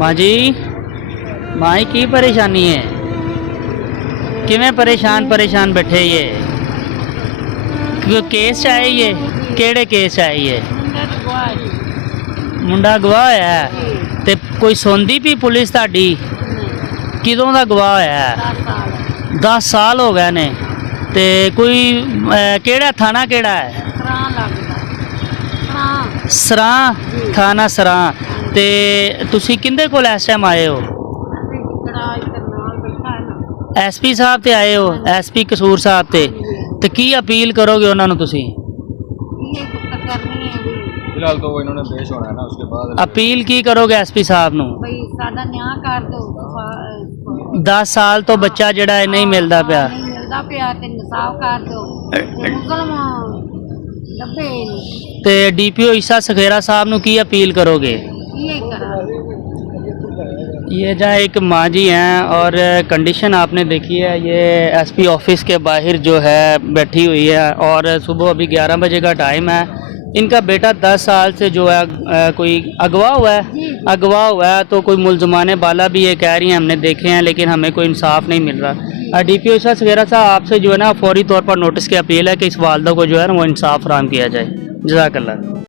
माँ जी, माँ की परेशानी है? किवें परेशान परेशान बैठे ये? क्यों केस आए ये? केड़े केस आए ये? मुंडा गवाह होया है ते कोई सुनदी पी पुलिस ताड़ी? किदों दा गवाह होया है? 10 साल हो गए ने ते कोई केड़ा थाना केड़ा है? सरां थाना सरां। ते तुसी किंदे कोल इस टाइम आए हो? SP साहब ते आए हो? SP कसूर साहब ते की अपील करोगे उन्होंने तुसी? फिलहाल तो वो इन्होंने पेश होना है ना, उसके बाद अपील की करोगे SP साहब नू? भाई सादा न्याय कर दो। 10 साल तो बच्चा जड़ा है नहीं मिलता पिया। नहीं मिलता पिया ते इंसाफ कर दो। मुसलमान डब्बे ते DPO ईसा सखेरा साहब नू की अपील करोगे? ये करा। ये जहाँ एक माँ जी हैं और कंडीशन आपने देखी है, ये SP ऑफिस के बाहर जो है बैठी हुई है और सुबह अभी 11 बजे का टाइम है। इनका बेटा 10 साल से जो है कोई अगवा हुआ है तो कोई मुलजमाने बाला भी ये कह रही हैं, हमने देखे हैं लेकिन हमें कोई इंसाफ नहीं मिल रहा। DPO ईसा सखेरा साहब आपसे जो है ना फौरी तौर पर नोटिस की अपील है कि इस वालदा को जो है ना वो इंसाफ फराहम किया जाए। जज़ाकल्लाह।